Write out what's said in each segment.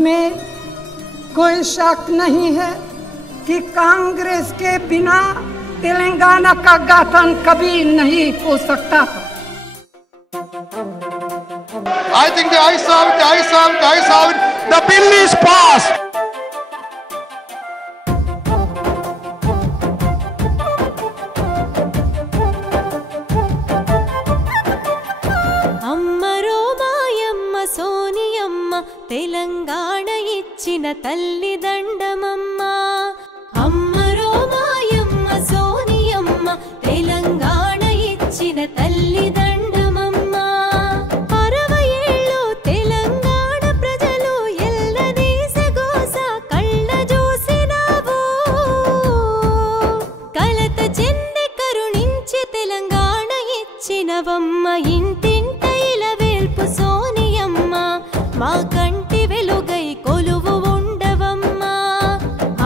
इसमें कोई शक नहीं है कि कांग्रेस के बिना तेलंगाना का गठन कभी नहीं हो सकता था। I think the ayes have it. The bill is passed. Telangana ఇచ్చిన తల్లి దండమమ్మ అమ్మరో మాయమ్మ సోనియమ్మ తెలంగాణ ఇచ్చిన తల్లి దండమమ్మ 60 ఏళ్ళు తెలంగాణ ప్రజలు ఎల్లదీస గోస కళ్ళ చూసినావు కలత చెంది కరుణించి తెలంగాణ ఇచ్చినవమ్మ ఇంటింట ఇలవేల్పు సోనియమ్మ మా కంటి వెలుగై కొలువు ఉండవమ్మా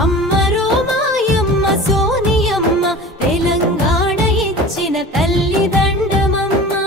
అమ్మరో మాయమ్మ సోనియమ్మ తెలంగాణ ఇచ్చిన తల్లి దండమమ్మా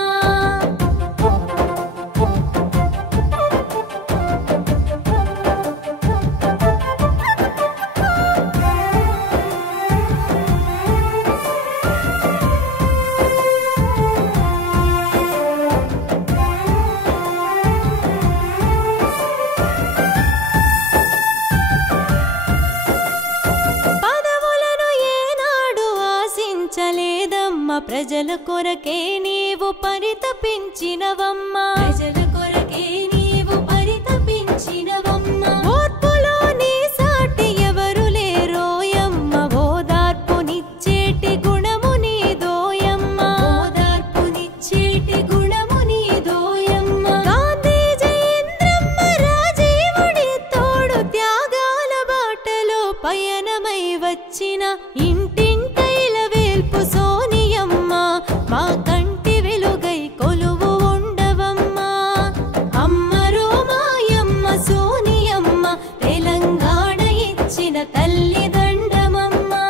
ప్రజల కొరకే నీవు పరితపించినవమ్మా ప్రజల కొరకే నీవు పరితపించినవమ్మా ఓర్పులో నీ సాటి ఎవరు లేరోయమ్మ ఓదార్పునిచ్చేటి గుణము నీదోయమ్మ ఓదార్పునిచ్చేటి గుణము నీదోయమ్మ గాంధీ జయేంద్రమ్మ రాజీవుడి తోడు త్యాగాల బాటలో పయనమై వచ్చిన ఇంటింట ఇలవేల్పు మా కంటి వెలుగై కొలువు ఉండవమ్మా అమ్మరో మాయమ్మ సోనియమ్మ తెలంగాణ ఇచ్చిన తల్లి దండమమ్మా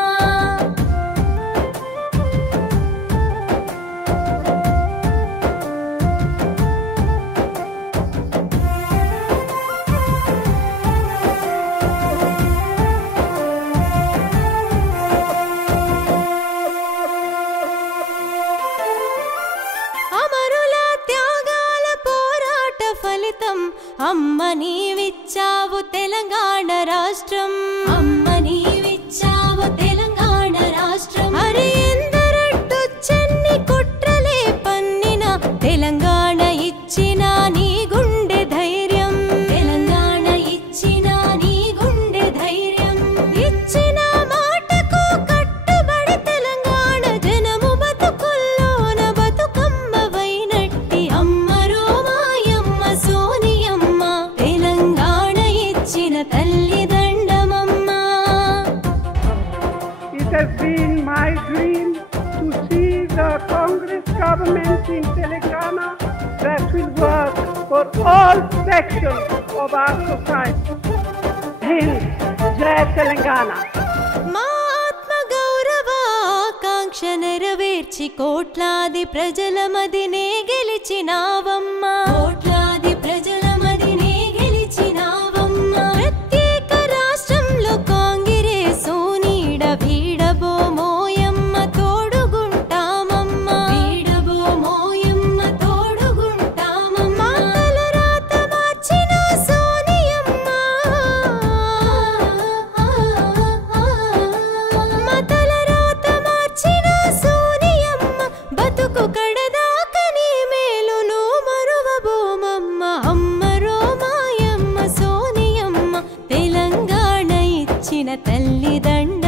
అమ్మ నీవిచ్చావు తెలంగాణ రాష్ట్రం అమ్మ నీవిచ్చావు తెలంగాణ రాష్ట్రం అరే ఎందరట్టు చెన్ని కుట్రలే పన్నిన తెలంగాణ ఇచ్చిన నీ గుండె ధైర్యం తెలంగాణ ఇచ్చిన నీ గుండె ధైర్యం ఇచ్చిన మాటకు కట్టుబడి తెలంగాణ జనము బతుకుల్లోన బతుకమ్మవైనట్టి అమ్మరో మాయమ్మ సోనియమ్మ తెలంగాణ ఇచ్చిన తల్లి దండమమ్మా It has been my dream to see the Congress government in Telangana that will work for all sections of our society. Hind Jai Telangana. మా ఆత్మ గౌరవ ఆకాంక్ష నెరవేర్చి కోట్లాది ప్రజల మదినే గెలిచినావమ్మా కోట్లాది ప్రజల మదినే గెలిచినావమ్మా ప్రత్యేక రాష్ట్రంలో కాంగ్రెస్ నీడ వీడబో మోయమ్మ తోడుగుంటామమ్మ వీడబో మోయమ్మ తోడుగుంటామమ్మ తలరాత మార్చిన సోనియమ్మ తలరాత మార్చిన సోనియమ్మ బతుకు కడదాక నీ మేలును మరువబోమమ్మ అమ్మరో మాయమ్మ సోనియమ్మ తెలంగాణ ఇచ్చిన తల్లి దండ